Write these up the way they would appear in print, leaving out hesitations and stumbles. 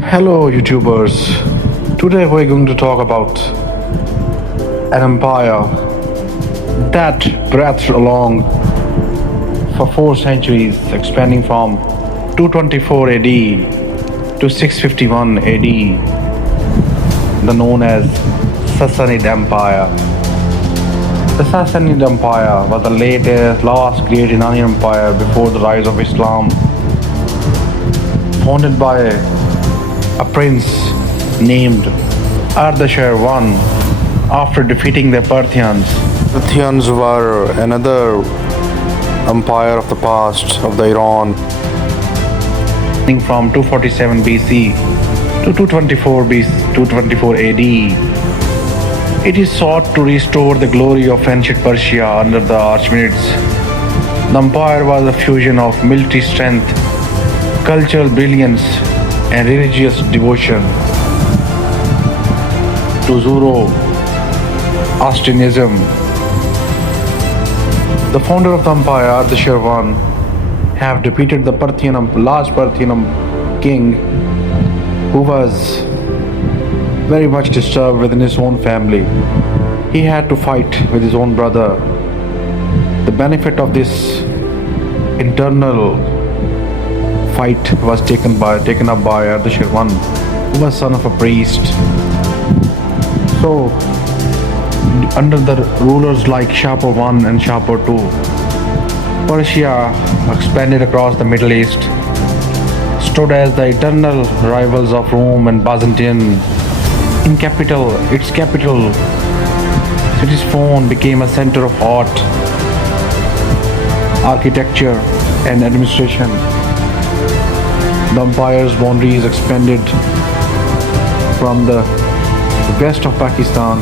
Hello, YouTubers. Today we're going to talk about an empire that breathed along for 4 centuries, expanding from 224 AD to 651 AD, the known as Sassanid Empire. The Sassanid Empire was the last great Iranian empire before the rise of Islam, founded by a prince named Ardashir I after defeating the Parthians. Parthians were another empire of the past of the Iran, from 247 BC to 224 AD. It is sought to restore the glory of ancient Persia under the Archmenids. The empire was a fusion of military strength, cultural brilliance, and religious devotion to Zoroastrianism. The founder of the empire, Ardashir I, have defeated the last Parthian king, who was very much disturbed within his own family. He had to fight with his own brother. The benefit of this internal fight was taken up by Ardashir I, who was son of a priest. So, under the rulers like Shapur I and Shapur II, Persia expanded across the Middle East, stood as the eternal rivals of Rome and Byzantium. Its capital, Sigismund, became a center of art, architecture, and administration. The empire's boundaries expanded from the west of Pakistan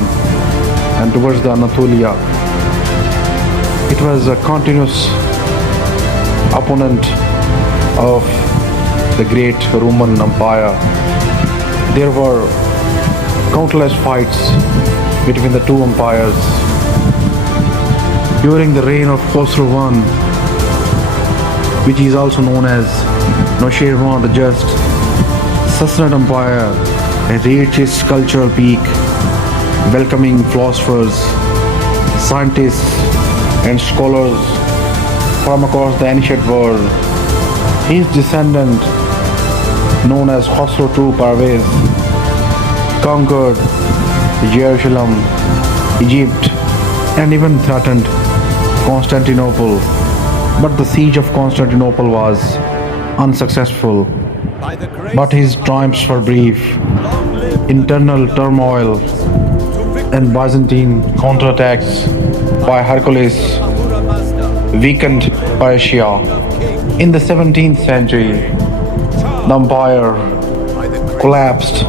and towards the Anatolia. It was a continuous opponent of the great Roman Empire. There were countless fights between the two empires. During the reign of Khosrow I, which is also known as Nushairwan the Just, Sassanid Empire had reached its cultural peak, welcoming philosophers, scientists, and scholars from across the ancient world. His descendant, known as Khosrow II Parvez, conquered Jerusalem, Egypt, and even threatened Constantinople. But the siege of Constantinople was unsuccessful. But his triumphs were brief. Internal turmoil and Byzantine counterattacks by Hercules weakened Persia. In the 17th century, the empire collapsed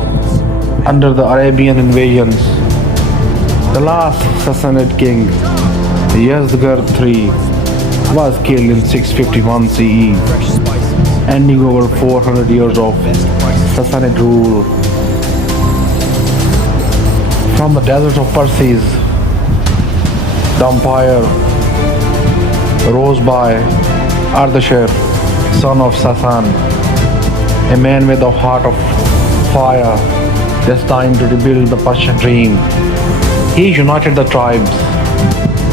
under the Arabian invasions. The last Sassanid king, Yazdgerd III, was killed in 651 CE, ending over 400 years of Sassanid rule. From the desert of Persis, the empire rose by Ardashir, son of Sassan, a man with a heart of fire, destined to rebuild the Persian dream. He united the tribes,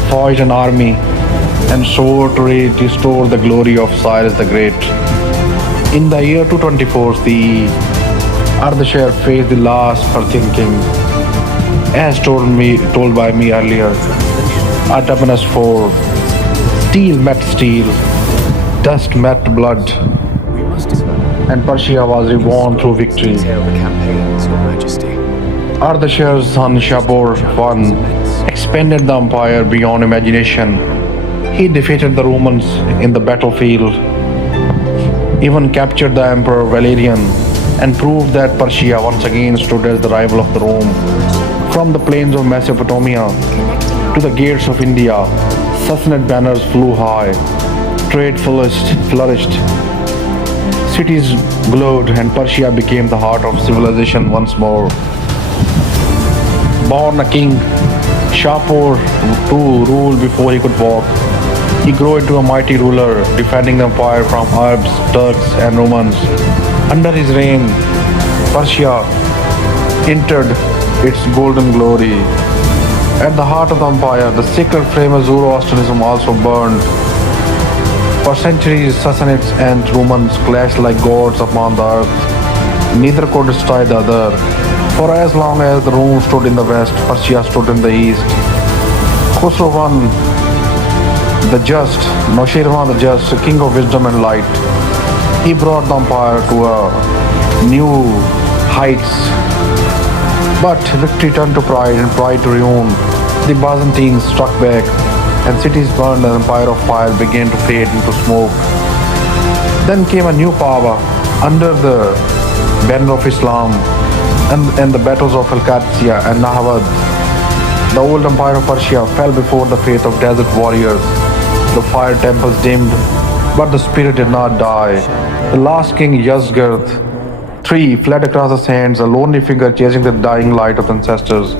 forged an army, and swore to restore the glory of Cyrus the Great. In the year 224 CE, Ardashir faced the last Parthian king, as told by me earlier. Artabanus IV, steel met steel, dust met blood, and Persia was reborn through victory. Ardashir's son Shapur I expanded the empire beyond imagination. He defeated the Romans in the battlefield, even captured the Emperor Valerian, and proved that Persia once again stood as the rival of the Rome. From the plains of Mesopotamia to the gates of India, Sassanid banners flew high. Trade flourished. Cities glowed, and Persia became the heart of civilization once more. Born a king, Shapur II ruled before he could walk. He grew into a mighty ruler, defending the empire from Arabs, Turks, and Romans. Under his reign, Persia entered its golden glory. At the heart of the empire, the sacred flame of Zoroastrianism also burned. For centuries, Sassanids and Romans clashed like gods upon the earth. Neither could destroy the other. For as long as the Rome stood in the west, Persia stood in the east. Khosrow the just, Noshirwan the just, king of wisdom and light, he brought the empire to a new heights. But victory turned to pride and pride to ruin. The Byzantines struck back and cities burned and the empire of fire began to fade into smoke. Then came a new power under the banner of Islam and the battles of Al-Qadisiyah and Nahawad. The old empire of Persia fell before the faith of desert warriors. The fire temples dimmed, but the spirit did not die. The last king Yazgird III fled across the sands, a lonely figure chasing the dying light of ancestors.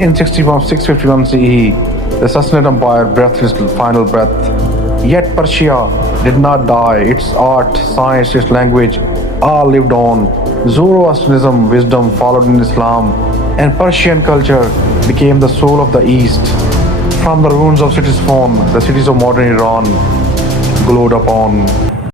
In 651 CE, the Sassanid Empire breathed its final breath. Yet Persia did not die. Its art, science, its language all lived on. Zoroastrianism, wisdom followed in Islam, and Persian culture became the soul of the East. From the ruins of Ctesiphon, the cities of modern Iran glowed upon.